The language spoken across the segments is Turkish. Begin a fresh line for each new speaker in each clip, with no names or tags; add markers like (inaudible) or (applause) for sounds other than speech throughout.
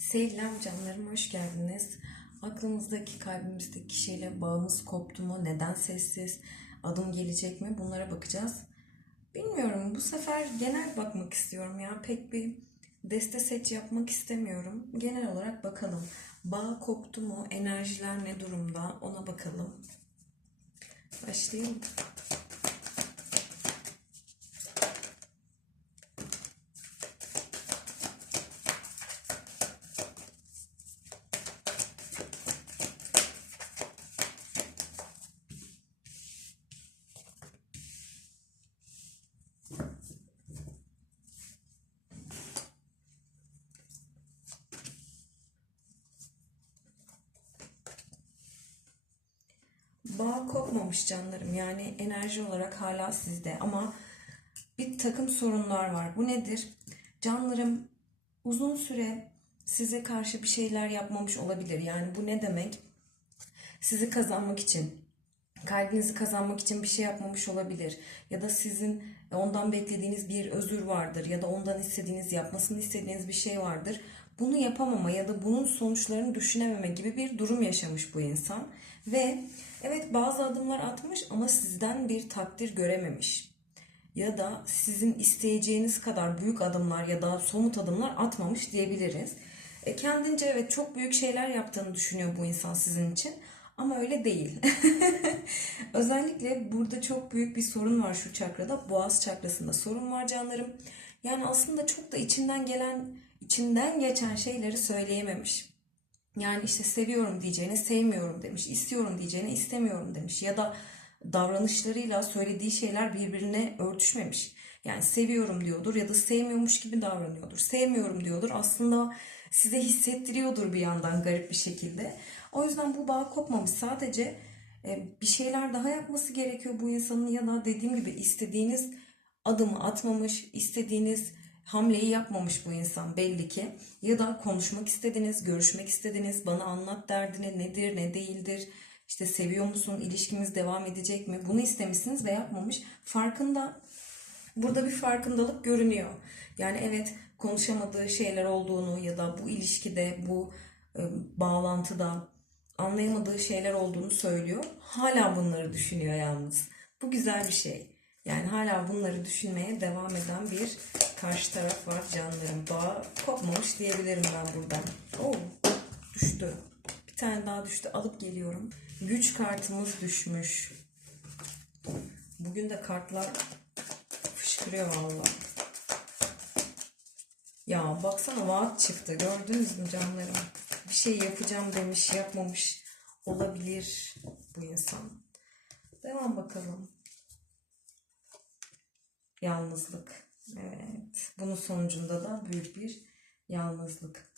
Selam canlarım hoş geldiniz. Aklımızdaki kalbimizdeki kişiyle bağımız koptu mu? Neden sessiz? Adım gelecek mi? Bunlara bakacağız. Bilmiyorum bu sefer genel bakmak istiyorum ya. Pek bir deste seç yapmak istemiyorum. Genel olarak bakalım. Bağ koptu mu? Enerjiler ne durumda? Ona bakalım. Başlayalım. Bağ kopmamış canlarım. Yani enerji olarak hala sizde ama bir takım sorunlar var. Bu nedir? Canlarım uzun süre size karşı bir şeyler yapmamış olabilir. Yani bu ne demek? Sizi kazanmak için, kalbinizi kazanmak için bir şey yapmamış olabilir. Ya da sizin ondan beklediğiniz bir özür vardır ya da ondan istediğiniz, yapmasını istediğiniz bir şey vardır. Bunu yapamama ya da bunun sonuçlarını düşünememe gibi bir durum yaşamış bu insan. Ve evet bazı adımlar atmış ama sizden bir takdir görememiş. Ya da sizin isteyeceğiniz kadar büyük adımlar ya da somut adımlar atmamış diyebiliriz. E, kendince evet çok büyük şeyler yaptığını düşünüyor bu insan sizin için. Ama öyle değil. (laughs) Özellikle burada çok büyük bir sorun var şu çakrada. Boğaz çakrasında sorun var canlarım. Yani aslında çok da içinden gelen, içinden geçen şeyleri söyleyememiş. Yani işte seviyorum diyeceğine sevmiyorum demiş, istiyorum diyeceğine istemiyorum demiş ya da davranışlarıyla söylediği şeyler birbirine örtüşmemiş. Yani seviyorum diyordur ya da sevmiyormuş gibi davranıyordur. Sevmiyorum diyordur aslında size hissettiriyordur bir yandan garip bir şekilde. O yüzden bu bağ kopmamış. Sadece e, bir şeyler daha yapması gerekiyor bu insanın ya da dediğim gibi istediğiniz adımı atmamış, istediğiniz hamleyi yapmamış bu insan belli ki. Ya da konuşmak istediniz, görüşmek istediniz, bana anlat derdini nedir, ne değildir. İşte seviyor musun, ilişkimiz devam edecek mi? Bunu istemişsiniz ve yapmamış. Farkında, burada bir farkındalık görünüyor. Yani evet konuşamadığı şeyler olduğunu ya da bu ilişkide, bu e, bağlantıda anlayamadığı şeyler olduğunu söylüyor. Hala bunları düşünüyor yalnız. Bu güzel bir şey. Yani hala bunları düşünmeye devam eden bir karşı taraf var canlarım. Bağ kopmamış diyebilirim ben buradan. Oo, düştü. Bir tane daha düştü. Alıp geliyorum. Güç kartımız düşmüş. Bugün de kartlar fışkırıyor valla. Ya baksana vaat çıktı. Gördünüz mü canlarım? Bir şey yapacağım demiş, yapmamış olabilir bu insan. Devam bakalım. Yalnızlık. Evet. Bunun sonucunda da büyük bir yalnızlık.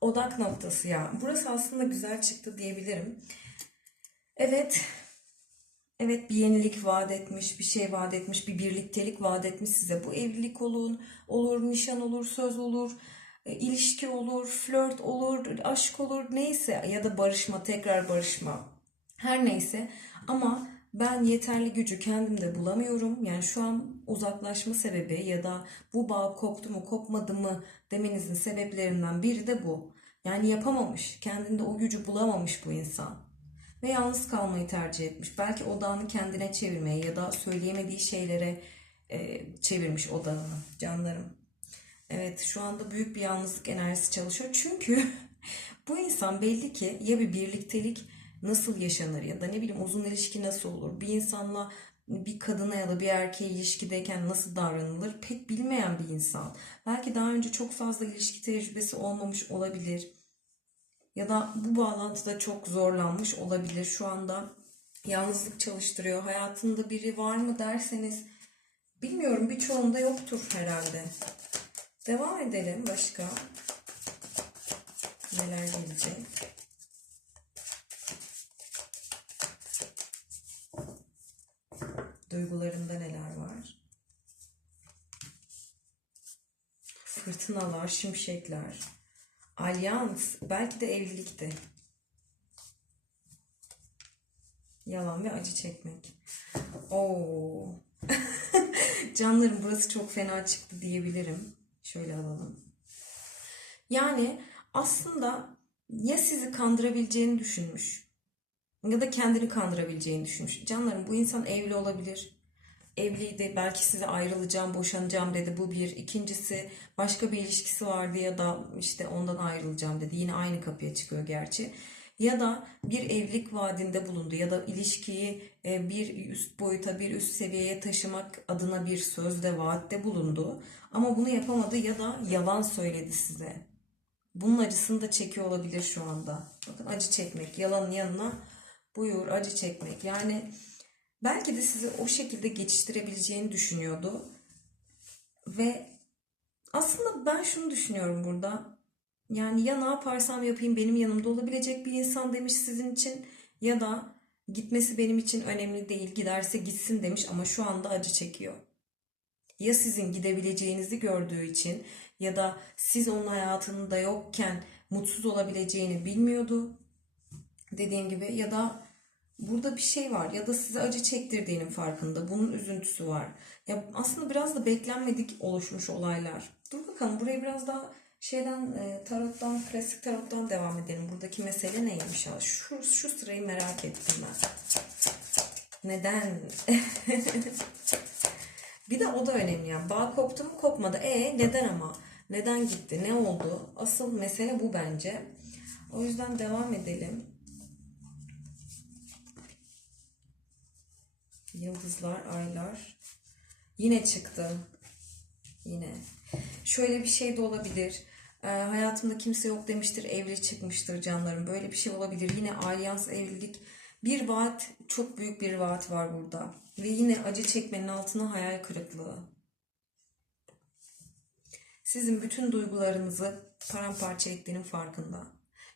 Odak noktası ya. Burası aslında güzel çıktı diyebilirim. Evet. Evet bir yenilik vaat etmiş, bir şey vaat etmiş, bir birliktelik vaat etmiş size. Bu evlilik olur, olur, nişan olur, söz olur, e, ilişki olur, flört olur, aşk olur neyse ya da barışma, tekrar barışma. Her neyse ama ben yeterli gücü kendimde bulamıyorum. Yani şu an uzaklaşma sebebi ya da bu bağ koptu mu kopmadı mı demenizin sebeplerinden biri de bu. Yani yapamamış, kendinde o gücü bulamamış bu insan. Ve yalnız kalmayı tercih etmiş. Belki odağını kendine çevirmeye ya da söyleyemediği şeylere e, çevirmiş odağını canlarım. Evet şu anda büyük bir yalnızlık enerjisi çalışıyor. Çünkü (laughs) bu insan belli ki ya bir birliktelik nasıl yaşanır ya da ne bileyim uzun ilişki nasıl olur? Bir insanla bir kadına ya da bir erkeğe ilişkideyken nasıl davranılır pek bilmeyen bir insan. Belki daha önce çok fazla ilişki tecrübesi olmamış olabilir. Ya da bu bağlantıda çok zorlanmış olabilir. Şu anda yalnızlık çalıştırıyor. Hayatında biri var mı derseniz bilmiyorum birçoğunda yoktur herhalde. Devam edelim başka. Neler gelecek? Duygularında neler var? Fırtınalar, şimşekler, alyans, belki de evlilikte. Yalan ve acı çekmek. Oo. (laughs) Canlarım burası çok fena çıktı diyebilirim. Şöyle alalım. Yani aslında ya sizi kandırabileceğini düşünmüş ya da kendini kandırabileceğini düşünmüş. Canlarım bu insan evli olabilir. Evliydi belki size ayrılacağım, boşanacağım dedi bu bir. İkincisi başka bir ilişkisi vardı ya da işte ondan ayrılacağım dedi. Yine aynı kapıya çıkıyor gerçi. Ya da bir evlilik vaadinde bulundu ya da ilişkiyi e, bir üst boyuta, bir üst seviyeye taşımak adına bir sözde, vaatte bulundu. Ama bunu yapamadı ya da yalan söyledi size. Bunun acısını da çekiyor olabilir şu anda. Bakın acı çekmek, yalanın yanına buyur acı çekmek. Yani belki de sizi o şekilde geçiştirebileceğini düşünüyordu. Ve aslında ben şunu düşünüyorum burada. Yani ya ne yaparsam yapayım benim yanımda olabilecek bir insan demiş sizin için ya da gitmesi benim için önemli değil giderse gitsin demiş ama şu anda acı çekiyor. Ya sizin gidebileceğinizi gördüğü için ya da siz onun hayatında yokken mutsuz olabileceğini bilmiyordu. Dediğim gibi ya da burada bir şey var ya da size acı çektirdiğinin farkında. Bunun üzüntüsü var. Ya aslında biraz da beklenmedik oluşmuş olaylar. Dur bakalım buraya biraz daha şeyden e, tarottan, klasik tarottan devam edelim. Buradaki mesele neymiş ya? Şu, şu sırayı merak ettim ben. Neden? (laughs) Bir de o da önemli yani. Bağ koptu mu kopmadı. E neden ama? Neden gitti? Ne oldu? Asıl mesele bu bence. O yüzden devam edelim. Yıldızlar, aylar. Yine çıktı. Yine. Şöyle bir şey de olabilir. Ee, hayatımda kimse yok demiştir, evli çıkmıştır canlarım. Böyle bir şey olabilir. Yine alyans, evlilik. Bir vaat, çok büyük bir vaat var burada. Ve yine acı çekmenin altına hayal kırıklığı. Sizin bütün duygularınızı paramparça ettiğinin farkında.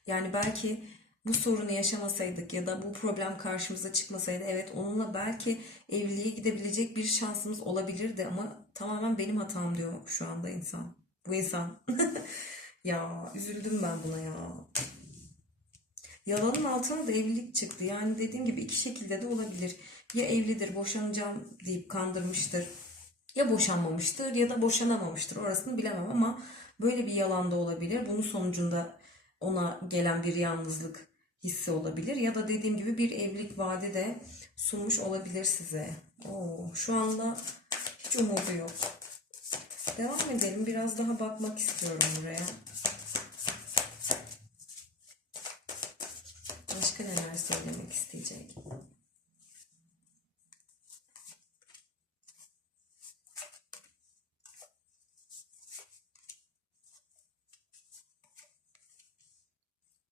Yani belki bu sorunu yaşamasaydık ya da bu problem karşımıza çıkmasaydı evet onunla belki evliliğe gidebilecek bir şansımız olabilirdi ama tamamen benim hatam diyor şu anda insan. Bu insan. (laughs) ya üzüldüm ben buna ya. Yalanın altına da evlilik çıktı. Yani dediğim gibi iki şekilde de olabilir. Ya evlidir, boşanacağım deyip kandırmıştır. Ya boşanmamıştır ya da boşanamamıştır. Orasını bilemem ama böyle bir yalan da olabilir. Bunun sonucunda ona gelen bir yalnızlık hissi olabilir. Ya da dediğim gibi bir evlilik vaadi de sunmuş olabilir size. Oo, şu anda hiç umudu yok. Devam edelim. Biraz daha bakmak istiyorum buraya. Başka neler söylemek isteyecek?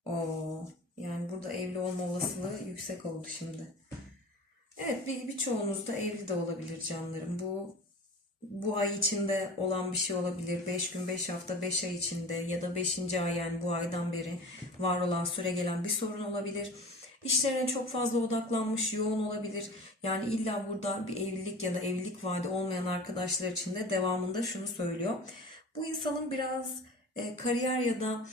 Oo, yani burada evli olma olasılığı yüksek oldu şimdi. Evet, bir birçoğunuz da evli de olabilir canlarım. Bu bu ay içinde olan bir şey olabilir. 5 gün, 5 hafta, 5 ay içinde ya da 5. ay yani bu aydan beri var olan süre gelen bir sorun olabilir. İşlerine çok fazla odaklanmış, yoğun olabilir. Yani illa burada bir evlilik ya da evlilik vaadi olmayan arkadaşlar için de devamında şunu söylüyor. Bu insanın biraz e, kariyer ya da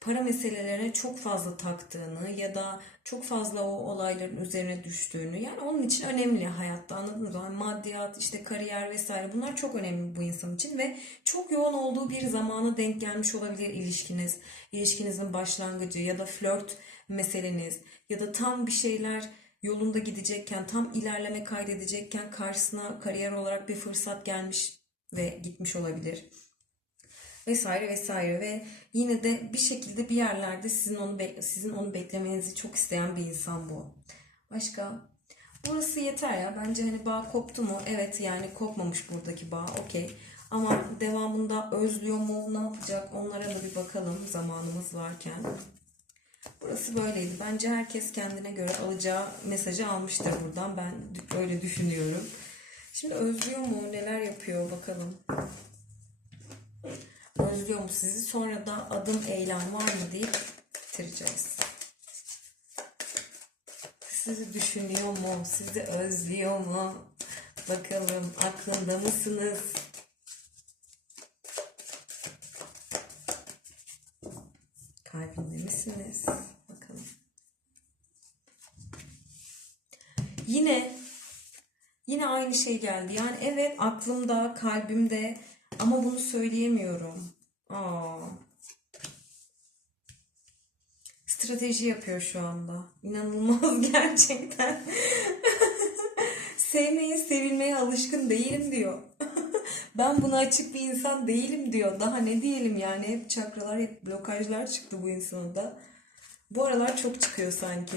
para meselelerine çok fazla taktığını ya da çok fazla o olayların üzerine düştüğünü yani onun için önemli hayatta anladınız mı? Yani maddiyat işte kariyer vesaire bunlar çok önemli bu insan için ve çok yoğun olduğu bir zamana denk gelmiş olabilir ilişkiniz ilişkinizin başlangıcı ya da flört meseleniz ya da tam bir şeyler yolunda gidecekken tam ilerleme kaydedecekken karşısına kariyer olarak bir fırsat gelmiş ve gitmiş olabilir vesaire vesaire ve yine de bir şekilde bir yerlerde sizin onu sizin onu beklemenizi çok isteyen bir insan bu. Başka Burası yeter ya. Bence hani bağ koptu mu? Evet yani kopmamış buradaki bağ. Okey. Ama devamında özlüyor mu? Ne yapacak? Onlara da bir bakalım zamanımız varken. Burası böyleydi. Bence herkes kendine göre alacağı mesajı almıştır buradan. Ben öyle düşünüyorum. Şimdi özlüyor mu? Neler yapıyor? Bakalım. Özlüyor mu sizi? Sonra da adım eylem var mı deyip bitireceğiz. Sizi düşünüyor mu? Sizi özlüyor mu? Bakalım aklında mısınız? Kalbinde misiniz? Bakalım. Yine yine aynı şey geldi. Yani evet aklımda, kalbimde ama bunu söyleyemiyorum. Aa. strateji yapıyor şu anda. İnanılmaz (laughs) gerçekten. Sevmeye, sevilmeye alışkın değilim diyor. (laughs) Ben buna açık bir insan değilim diyor. Daha ne diyelim yani hep çakralar, hep blokajlar çıktı bu insana da. Bu aralar çok çıkıyor sanki.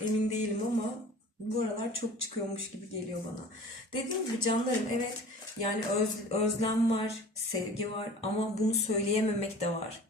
Emin değilim ama bu aralar çok çıkıyormuş gibi geliyor bana. Dediğim gibi canlarım evet yani öz, özlem var, sevgi var ama bunu söyleyememek de var.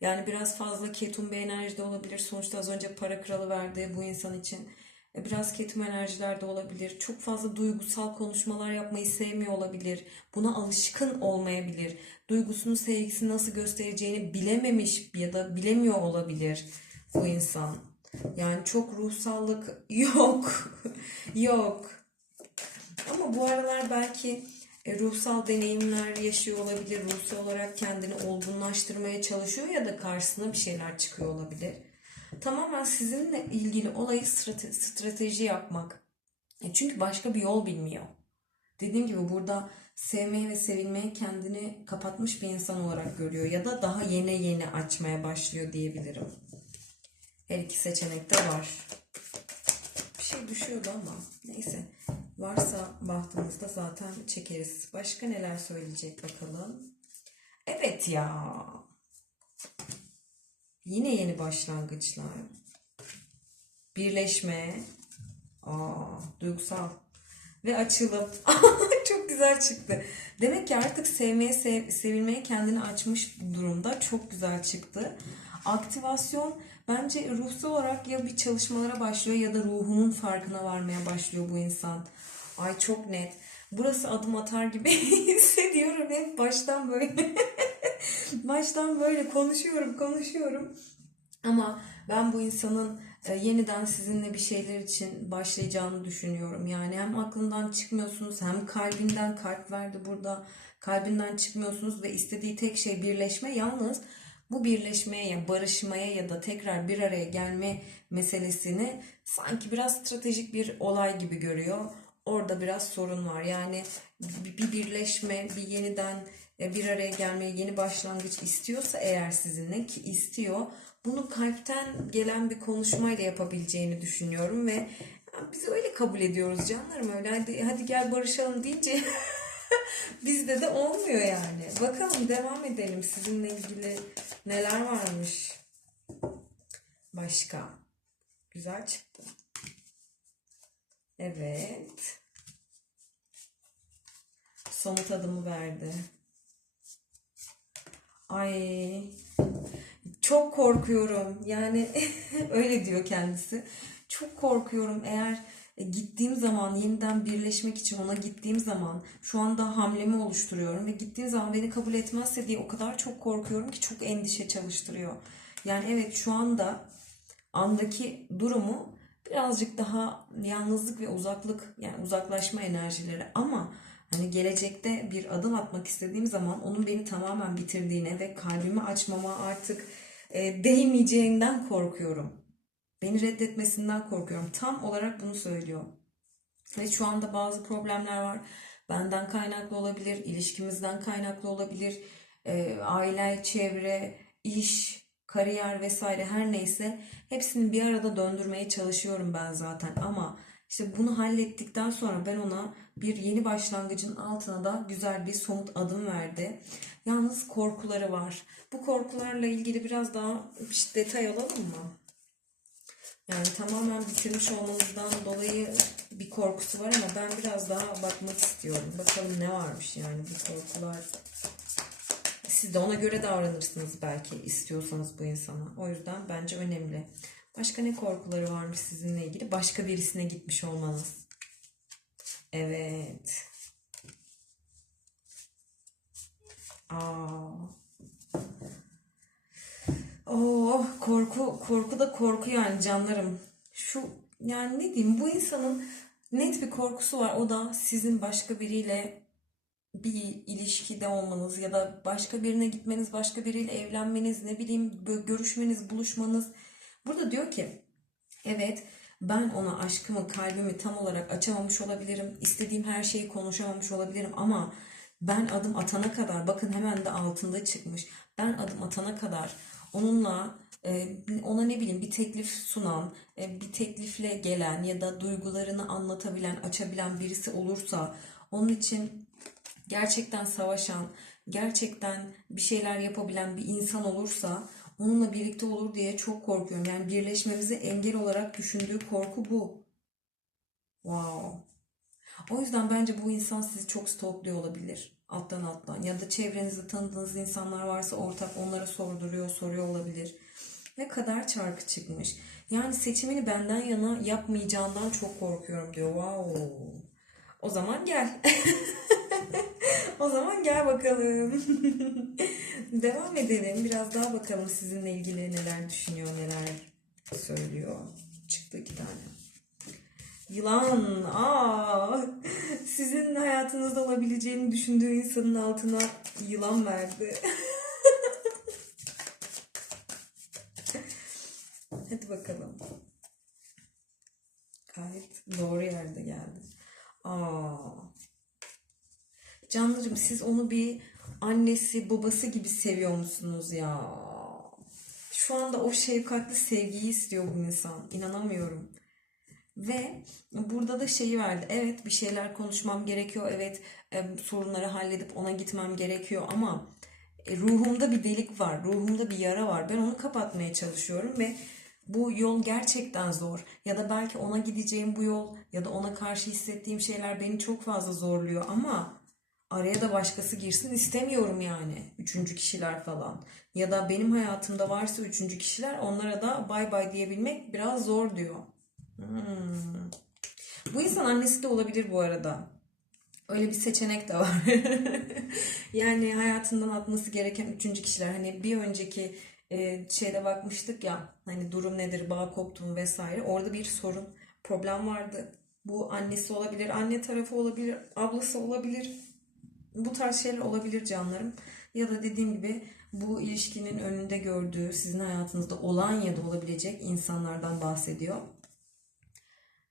Yani biraz fazla ketum bir enerjide olabilir. Sonuçta az önce para kralı verdi bu insan için. E, Biraz ketum enerjiler de olabilir. Çok fazla duygusal konuşmalar yapmayı sevmiyor olabilir. Buna alışkın olmayabilir. Duygusunu, sevgisini nasıl göstereceğini bilememiş ya da bilemiyor olabilir bu insan. Yani çok ruhsallık (laughs) yok. yok. Ama bu aralar belki e, ruhsal deneyimler yaşıyor olabilir. Ruhsal olarak kendini olgunlaştırmaya çalışıyor ya da karşısına bir şeyler çıkıyor olabilir. Tamamen sizinle ilgili olayı strate- strateji yapmak. E, Çünkü başka bir yol bilmiyor. Dediğim gibi burada sevmeye ve sevilmeye kendini kapatmış bir insan olarak görüyor ya da daha yeni yeni açmaya başlıyor diyebilirim. Her iki seçenek de var. Bir şey düşüyordu ama neyse. Varsa bahtımızda zaten çekeriz. Başka neler söyleyecek bakalım. Evet ya. Yine yeni başlangıçlar. Birleşme. Aa, duygusal. Ve açılım. (laughs) Çok güzel çıktı. Demek ki artık sevmeye, sev- sevilmeye kendini açmış durumda. Çok güzel çıktı. Aktivasyon bence ruhsal olarak ya bir çalışmalara başlıyor ya da ruhunun farkına varmaya başlıyor bu insan. Ay çok net. Burası adım atar gibi (laughs) hissediyorum. Hep baştan böyle (laughs) baştan böyle konuşuyorum, konuşuyorum. Ama ben bu insanın e, yeniden sizinle bir şeyler için başlayacağını düşünüyorum. Yani hem aklından çıkmıyorsunuz hem kalbinden kalp verdi burada. Kalbinden çıkmıyorsunuz ve istediği tek şey birleşme. Yalnız bu birleşmeye ya barışmaya ya da tekrar bir araya gelme meselesini sanki biraz stratejik bir olay gibi görüyor. Orada biraz sorun var. Yani bir bir birleşme, bir yeniden e, bir araya gelmeye yeni başlangıç istiyorsa eğer sizinle ki istiyor bunu kalpten gelen bir konuşmayla yapabileceğini düşünüyorum ve biz öyle kabul ediyoruz canlarım öyle hadi, hadi gel barışalım deyince (laughs) (laughs) bizde de olmuyor yani. Bakalım devam edelim sizinle ilgili neler varmış. Başka. Güzel çıktı. Evet. Somut adımı verdi. Ay çok korkuyorum. Yani (laughs) öyle diyor kendisi. Çok korkuyorum eğer gittiğim zaman yeniden birleşmek için ona gittiğim zaman şu anda hamlemi oluşturuyorum ve gittiğim zaman beni kabul etmezse diye o kadar çok korkuyorum ki çok endişe çalıştırıyor. Yani evet şu anda andaki durumu birazcık daha yalnızlık ve uzaklık yani uzaklaşma enerjileri ama hani gelecekte bir adım atmak istediğim zaman onun beni tamamen bitirdiğine ve kalbimi açmama artık e, değmeyeceğinden korkuyorum. Beni reddetmesinden korkuyorum. Tam olarak bunu söylüyor. Ve şu anda bazı problemler var. Benden kaynaklı olabilir, ilişkimizden kaynaklı olabilir, e, aile, çevre, iş, kariyer vesaire her neyse hepsini bir arada döndürmeye çalışıyorum ben zaten ama işte bunu hallettikten sonra ben ona bir yeni başlangıcın altına da güzel bir somut adım verdi. Yalnız korkuları var. Bu korkularla ilgili biraz daha işte detay alalım mı? Yani tamamen bitirmiş olmanızdan dolayı bir korkusu var ama ben biraz daha bakmak istiyorum. Bakalım ne varmış yani bu korkular. Siz de ona göre davranırsınız belki istiyorsanız bu insana. O yüzden bence önemli. Başka ne korkuları varmış sizinle ilgili? Başka birisine gitmiş olmanız. Evet. Aa. Oh korku korku da korku yani canlarım. Şu yani ne diyeyim bu insanın net bir korkusu var. O da sizin başka biriyle bir ilişkide olmanız ya da başka birine gitmeniz, başka biriyle evlenmeniz, ne bileyim gö- görüşmeniz, buluşmanız. Burada diyor ki evet ben ona aşkımı, kalbimi tam olarak açamamış olabilirim. İstediğim her şeyi konuşamamış olabilirim ama ben adım atana kadar bakın hemen de altında çıkmış. Ben adım atana kadar onunla e, ona ne bileyim bir teklif sunan, e, bir teklifle gelen ya da duygularını anlatabilen, açabilen birisi olursa onun için gerçekten savaşan, gerçekten bir şeyler yapabilen bir insan olursa onunla birlikte olur diye çok korkuyorum. Yani birleşmemizi engel olarak düşündüğü korku bu. Wow. O yüzden bence bu insan sizi çok stalkluyor olabilir. Alttan alttan. Ya da çevrenizde tanıdığınız insanlar varsa ortak onlara sorduruyor, soruyor olabilir. Ne kadar çarkı çıkmış. Yani seçimini benden yana yapmayacağından çok korkuyorum diyor. Wow. O zaman gel. (laughs) o zaman gel bakalım. (laughs) Devam edelim. Biraz daha bakalım sizinle ilgili neler düşünüyor, neler söylüyor. Çıktı iki tane. Yılan. Aa, sizin hayatınızda olabileceğini düşündüğü insanın altına yılan verdi. (laughs) Hadi bakalım. Gayet doğru yerde geldi. Aa. Canlarım siz onu bir annesi babası gibi seviyor musunuz ya? Şu anda o şefkatli sevgiyi istiyor bu insan. İnanamıyorum. Ve burada da şeyi verdi. Evet bir şeyler konuşmam gerekiyor. Evet e, sorunları halledip ona gitmem gerekiyor ama e, ruhumda bir delik var. Ruhumda bir yara var. Ben onu kapatmaya çalışıyorum ve bu yol gerçekten zor. Ya da belki ona gideceğim bu yol ya da ona karşı hissettiğim şeyler beni çok fazla zorluyor ama araya da başkası girsin istemiyorum yani. Üçüncü kişiler falan. Ya da benim hayatımda varsa üçüncü kişiler onlara da bay bay diyebilmek biraz zor diyor. Hmm. Bu insan annesi de olabilir bu arada. Öyle bir seçenek de var. (laughs) yani hayatından atması gereken üçüncü kişiler. Hani bir önceki e, şeyde bakmıştık ya hani durum nedir, bağ koptu mu vesaire. Orada bir sorun, problem vardı. Bu annesi olabilir, anne tarafı olabilir, ablası olabilir. Bu tarz şeyler olabilir canlarım. Ya da dediğim gibi bu ilişkinin önünde gördüğü, sizin hayatınızda olan ya da olabilecek insanlardan bahsediyor.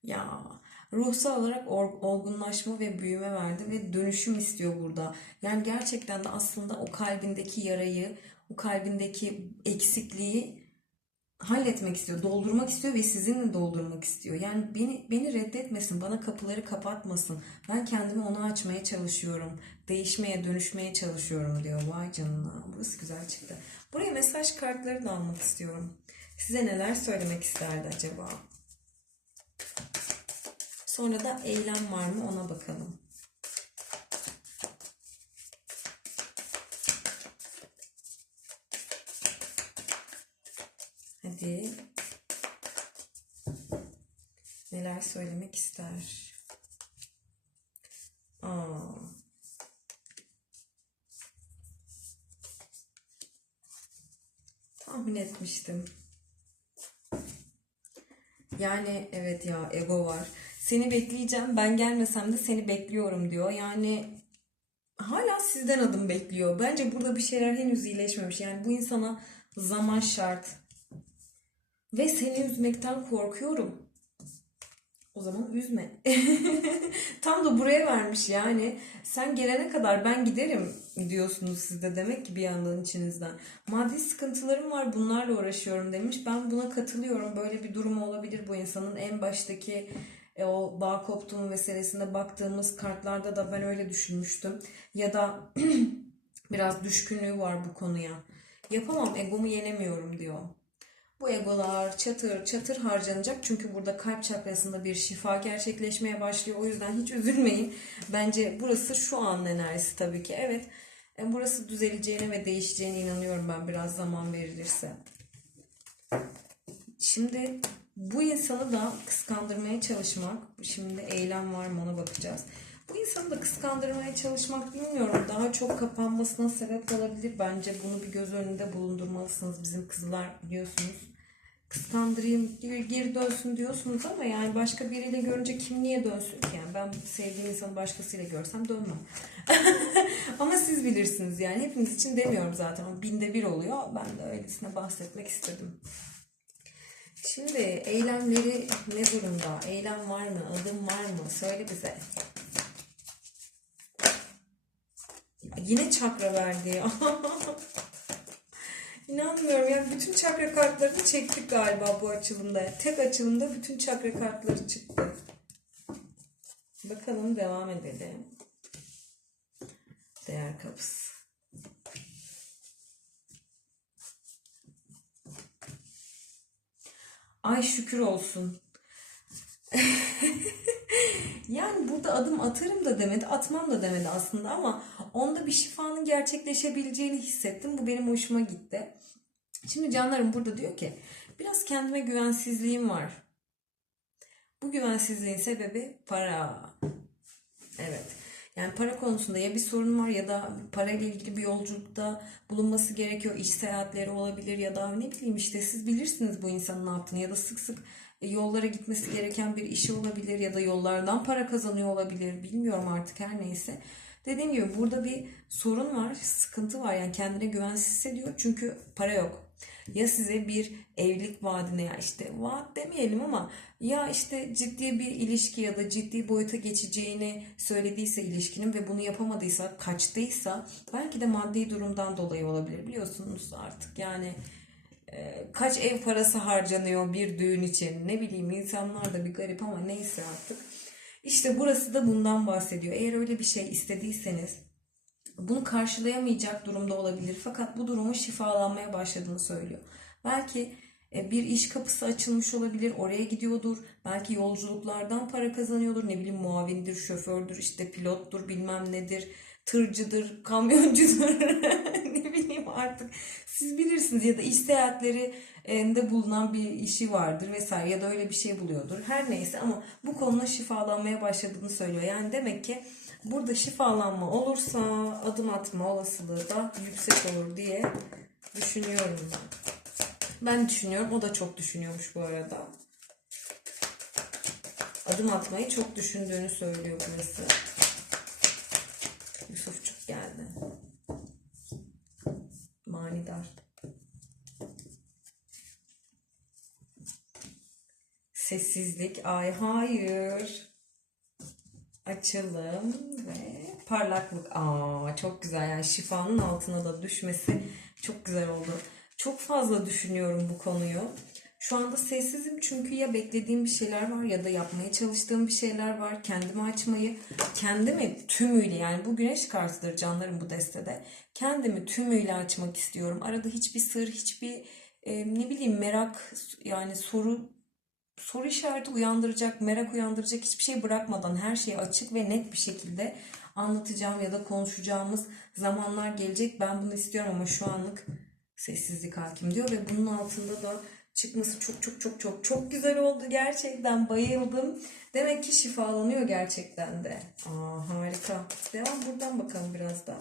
Ya ruhsal olarak olgunlaşma ve büyüme verdi ve dönüşüm istiyor burada. Yani gerçekten de aslında o kalbindeki yarayı, o kalbindeki eksikliği halletmek istiyor, doldurmak istiyor ve sizinle doldurmak istiyor. Yani beni beni reddetmesin, bana kapıları kapatmasın. Ben kendimi ona açmaya çalışıyorum. Değişmeye, dönüşmeye çalışıyorum diyor. Vay canına. Burası güzel çıktı. Buraya mesaj kartları da almak istiyorum. Size neler söylemek isterdi acaba? Sonra da eylem var mı ona bakalım. Hadi. Neler söylemek ister? Aa. Tahmin etmiştim. Yani evet ya ego var. Seni bekleyeceğim. Ben gelmesem de seni bekliyorum diyor. Yani hala sizden adım bekliyor. Bence burada bir şeyler henüz iyileşmemiş. Yani bu insana zaman şart. Ve seni üzmekten korkuyorum. O zaman üzme. (laughs) Tam da buraya vermiş yani. Sen gelene kadar ben giderim diyorsunuz siz de demek ki bir yandan içinizden. Maddi sıkıntılarım var bunlarla uğraşıyorum demiş. Ben buna katılıyorum. Böyle bir durum olabilir bu insanın. En baştaki e, o bağ koptuğum meselesinde baktığımız kartlarda da ben öyle düşünmüştüm. Ya da (clears throat) biraz düşkünlüğü var bu konuya. Yapamam egomu yenemiyorum diyor. Bu egolar çatır çatır harcanacak. Çünkü burada kalp çakrasında bir şifa gerçekleşmeye başlıyor. O yüzden hiç üzülmeyin. Bence burası şu an enerjisi tabii ki. Evet e, burası düzeleceğine ve değişeceğine inanıyorum ben biraz zaman verilirse. Şimdi bu insanı da kıskandırmaya çalışmak. Şimdi eylem var mı ona bakacağız. Bu insanı da kıskandırmaya çalışmak bilmiyorum. Daha çok kapanmasına sebep olabilir. Bence bunu bir göz önünde bulundurmalısınız. Bizim kızlar biliyorsunuz. Kıskandırayım, geri dönsün diyorsunuz ama yani başka biriyle görünce kim niye dönsün ki? Yani ben sevdiğim insanı başkasıyla görsem dönmem. (laughs) ama siz bilirsiniz yani. Hepiniz için demiyorum zaten. Binde bir oluyor. Ben de öylesine bahsetmek istedim. Şimdi eylemleri ne durumda? Eylem var mı? Adım var mı? Söyle bize. Yine çakra verdi. (laughs) İnanmıyorum ya bütün çakra kartlarını çektik galiba bu açılımda. Tek açılımda bütün çakra kartları çıktı. Bakalım devam edelim. Değer kapısı. Ay şükür olsun. (laughs) Yani burada adım atarım da demedi, atmam da demedi aslında ama onda bir şifanın gerçekleşebileceğini hissettim. Bu benim hoşuma gitti. Şimdi canlarım burada diyor ki biraz kendime güvensizliğim var. Bu güvensizliğin sebebi para. Evet. Yani para konusunda ya bir sorun var ya da parayla ilgili bir yolculukta bulunması gerekiyor. İş seyahatleri olabilir ya da ne bileyim işte siz bilirsiniz bu insanın ne yaptığını ya da sık sık e, yollara gitmesi gereken bir işi olabilir ya da yollardan para kazanıyor olabilir. Bilmiyorum artık her neyse. Dediğim gibi burada bir sorun var, sıkıntı var. Yani kendine güvensiz hissediyor çünkü para yok. Ya size bir evlilik vaadine ya işte vaat demeyelim ama ya işte ciddi bir ilişki ya da ciddi boyuta geçeceğini söylediyse ilişkinin ve bunu yapamadıysa, kaçtıysa belki de maddi durumdan dolayı olabilir. Biliyorsunuz artık yani e, kaç ev parası harcanıyor bir düğün için. Ne bileyim insanlar da bir garip ama neyse artık. İşte burası da bundan bahsediyor. Eğer öyle bir şey istediyseniz bunu karşılayamayacak durumda olabilir. Fakat bu durumun şifalanmaya başladığını söylüyor. Belki e, bir iş kapısı açılmış olabilir, oraya gidiyordur. Belki yolculuklardan para kazanıyordur. Ne bileyim muavindir, şofördür, işte pilottur, bilmem nedir, tırcıdır, (laughs) kamyoncudur. (laughs) ne bileyim artık siz bilirsiniz ya da iş seyahatleri e, de bulunan bir işi vardır vesaire ya da öyle bir şey buluyordur. Her neyse ama bu konuda şifalanmaya başladığını söylüyor. Yani demek ki burada şifalanma olursa adım atma olasılığı da yüksek olur diye düşünüyorum ben. Düşünüyorum. O da çok düşünüyormuş bu arada. Adım atmayı çok düşündüğünü söylüyor burası. Yusufçuk geldi. Manidar. Sessizlik. Ay hayır. Açılım ve parlaklık. Aa çok güzel yani şifanın altına da düşmesi çok güzel oldu. Çok fazla düşünüyorum bu konuyu. Şu anda sessizim çünkü ya beklediğim bir şeyler var ya da yapmaya çalıştığım bir şeyler var. Kendimi açmayı, kendimi tümüyle yani bu güneş kartıdır canlarım bu destede. Kendimi tümüyle açmak istiyorum. Arada hiçbir sır, hiçbir e, ne bileyim merak yani soru soru işareti uyandıracak, merak uyandıracak hiçbir şey bırakmadan her şeyi açık ve net bir şekilde anlatacağım ya da konuşacağımız zamanlar gelecek. Ben bunu istiyorum ama şu anlık sessizlik hakim diyor ve bunun altında da çıkması çok çok çok çok çok güzel oldu. Gerçekten bayıldım. Demek ki şifalanıyor gerçekten de. Aa harika. Devam buradan bakalım biraz da.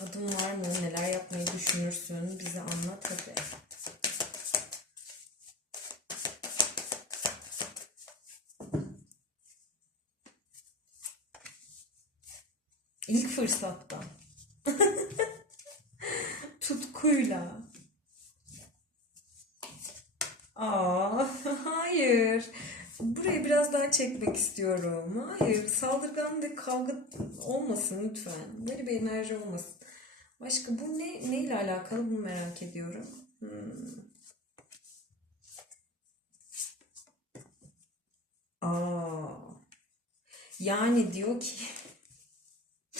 Adım var mı? Neler yapmayı düşünürsün? Bize anlat hadi. İlk fırsatta. (laughs) Tutkuyla. Aa, (laughs) hayır. Burayı biraz daha çekmek istiyorum. Hayır, saldırgan ve kavga olmasın lütfen. Böyle bir enerji olmasın. Başka bu ne neyle alakalı bunu merak ediyorum. Hmm. Aa. Yani diyor ki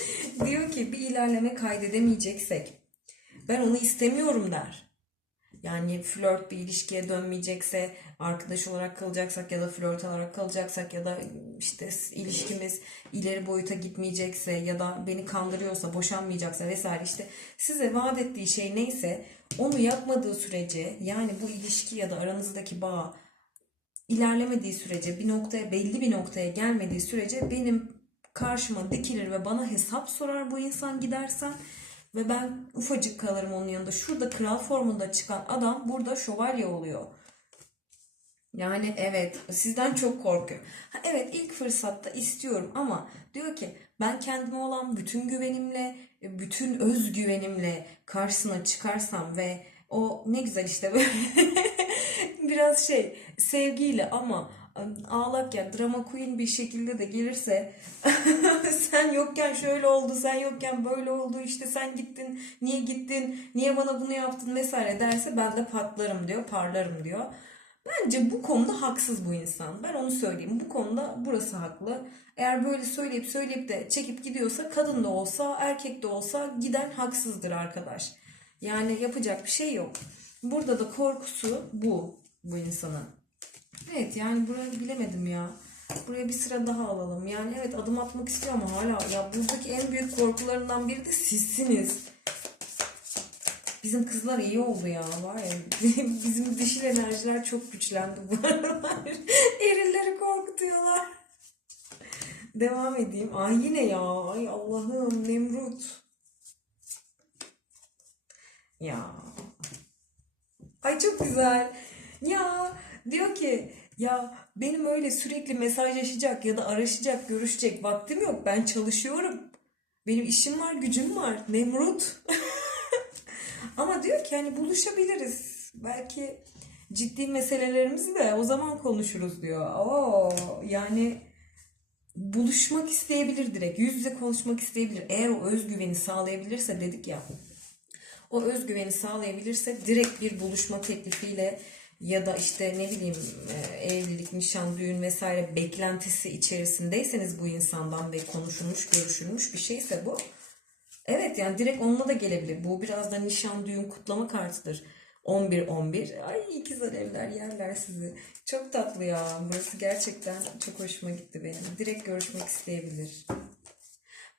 (laughs) diyor ki bir ilerleme kaydedemeyeceksek ben onu istemiyorum der. Yani flört bir ilişkiye dönmeyecekse, arkadaş olarak kalacaksak ya da flört olarak kalacaksak ya da işte ilişkimiz ileri boyuta gitmeyecekse ya da beni kandırıyorsa, boşanmayacaksa vesaire işte size vaat ettiği şey neyse onu yapmadığı sürece yani bu ilişki ya da aranızdaki bağ ilerlemediği sürece bir noktaya belli bir noktaya gelmediği sürece benim karşıma dikilir ve bana hesap sorar bu insan gidersen ve ben ufacık kalırım onun yanında. Şurada kral formunda çıkan adam burada şövalye oluyor. Yani evet sizden çok korkuyor. Ha, evet ilk fırsatta istiyorum ama diyor ki ben kendime olan bütün güvenimle, bütün özgüvenimle karşısına çıkarsam ve o ne güzel işte böyle (laughs) biraz şey sevgiyle ama ağlak ya drama queen bir şekilde de gelirse (laughs) sen yokken şöyle oldu sen yokken böyle oldu işte sen gittin niye gittin niye bana bunu yaptın vesaire derse ben de patlarım diyor parlarım diyor. Bence bu konuda haksız bu insan. Ben onu söyleyeyim. Bu konuda burası haklı. Eğer böyle söyleyip söyleyip de çekip gidiyorsa kadın da olsa erkek de olsa giden haksızdır arkadaş. Yani yapacak bir şey yok. Burada da korkusu bu bu insanın. Evet yani burayı bilemedim ya. Buraya bir sıra daha alalım. Yani evet adım atmak istiyor ama hala ya buradaki en büyük korkularından biri de sizsiniz. Bizim kızlar iyi oldu ya var ya. (laughs) Bizim dişil enerjiler çok güçlendi bu aralar. (laughs) Erilleri korkutuyorlar. Devam edeyim. Ay yine ya. Ay Allah'ım Nemrut. Ya. Ay çok güzel. Ya diyor ki ya benim öyle sürekli mesajlaşacak ya da araşacak, görüşecek vaktim yok. Ben çalışıyorum. Benim işim var, gücüm var. Nemrut. (laughs) Ama diyor ki hani buluşabiliriz. Belki ciddi meselelerimizi de o zaman konuşuruz diyor. Oo, yani buluşmak isteyebilir direkt. Yüz yüze konuşmak isteyebilir. Eğer o özgüveni sağlayabilirse dedik ya. O özgüveni sağlayabilirse direkt bir buluşma teklifiyle ya da işte ne bileyim e, evlilik, nişan, düğün vesaire beklentisi içerisindeyseniz bu insandan ve konuşulmuş, görüşülmüş bir şeyse bu. Evet yani direkt onunla da gelebilir. Bu biraz da nişan, düğün, kutlama kartıdır. 11-11. Ay ikizler evler yerler sizi. Çok tatlı ya. Burası gerçekten çok hoşuma gitti benim. Direkt görüşmek isteyebilir.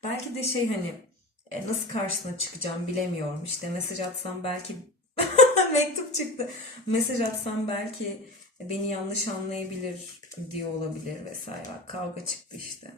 Belki de şey hani e, nasıl karşısına çıkacağım bilemiyorum. İşte mesaj atsam belki (laughs) mektup çıktı. Mesaj atsam belki beni yanlış anlayabilir diyor olabilir vesaire. Bak, kavga çıktı işte.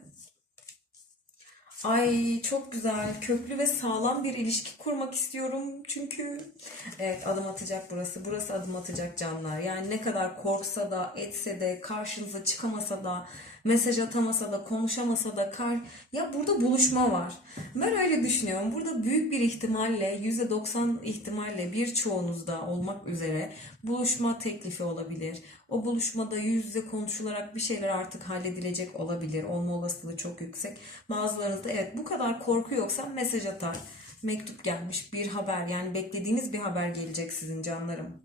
Ay çok güzel. Köklü ve sağlam bir ilişki kurmak istiyorum çünkü. Evet adım atacak burası. Burası adım atacak canlar. Yani ne kadar korksa da, etse de, karşınıza çıkamasa da, mesaj atamasa da, konuşamasa da kar ya burada buluşma var. Ben öyle düşünüyorum. Burada büyük bir ihtimalle %90 ihtimalle birçoğunuzda olmak üzere buluşma teklifi olabilir. O buluşmada yüz yüze konuşularak bir şeyler artık halledilecek olabilir. Olma olasılığı çok yüksek. Bazılarınız da evet bu kadar korku yoksa mesaj atar. Mektup gelmiş, bir haber yani beklediğiniz bir haber gelecek sizin canlarım.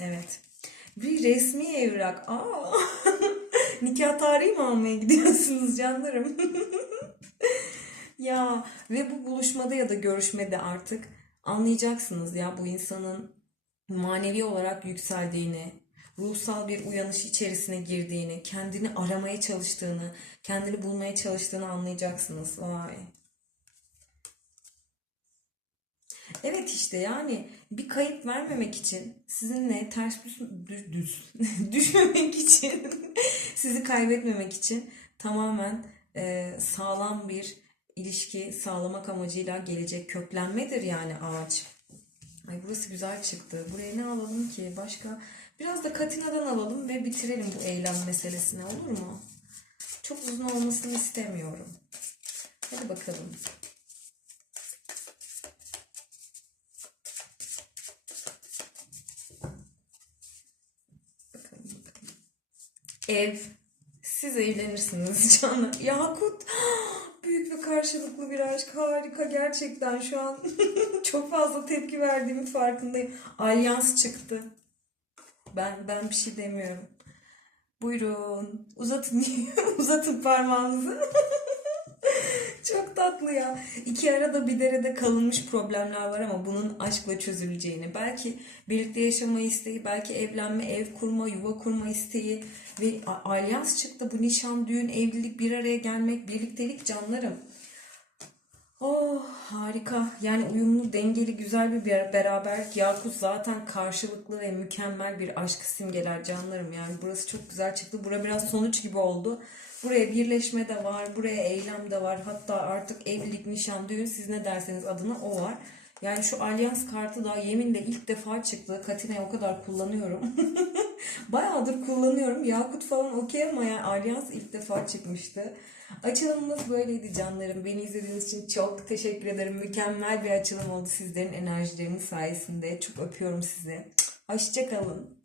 Evet. Bir resmi evrak. Aa. (laughs) Nikah tarihi mi almaya gidiyorsunuz canlarım? (laughs) ya ve bu buluşmada ya da görüşmede artık anlayacaksınız ya bu insanın manevi olarak yükseldiğini, ruhsal bir uyanış içerisine girdiğini, kendini aramaya çalıştığını, kendini bulmaya çalıştığını anlayacaksınız. Vay. Evet işte yani bir kayıp vermemek için sizinle ters düz, düz, düz (laughs) düşmemek için (laughs) sizi kaybetmemek için tamamen e, sağlam bir ilişki sağlamak amacıyla gelecek köklenmedir yani ağaç. Ay burası güzel çıktı. Buraya ne alalım ki? Başka biraz da Katina'dan alalım ve bitirelim bu eylem meselesini olur mu? Çok uzun olmasını istemiyorum. Hadi bakalım. Ev. Siz evlenirsiniz (laughs) canım. Yakut. (gasps) Büyük ve karşılıklı bir aşk. Harika gerçekten şu an. (laughs) Çok fazla tepki verdiğimin farkındayım. Alyans çıktı. Ben ben bir şey demiyorum. Buyurun. Uzatın (laughs) uzatın parmağınızı. Çok tatlı ya. İki arada bir derede kalınmış problemler var ama bunun aşkla çözüleceğini, belki birlikte yaşama isteği, belki evlenme, ev kurma, yuva kurma isteği ve alyans çıktı. Bu nişan, düğün, evlilik, bir araya gelmek, birliktelik canlarım. Oh harika. Yani uyumlu, dengeli, güzel bir ber- beraberlik. Yakut zaten karşılıklı ve mükemmel bir aşk simgeler canlarım. Yani burası çok güzel çıktı. Bura biraz sonuç gibi oldu. Buraya birleşme de var, buraya eylem de var. Hatta artık evlilik, nişan, düğün siz ne derseniz adına o var. Yani şu alyans kartı da yeminle ilk defa çıktı. Katina'yı o kadar kullanıyorum. (laughs) Bayağıdır kullanıyorum. Yakut falan okey ama ya alyans ilk defa çıkmıştı. Açılımımız böyleydi canlarım. Beni izlediğiniz için çok teşekkür ederim. Mükemmel bir açılım oldu sizlerin enerjileriniz sayesinde. Çok öpüyorum sizi. Hoşçakalın.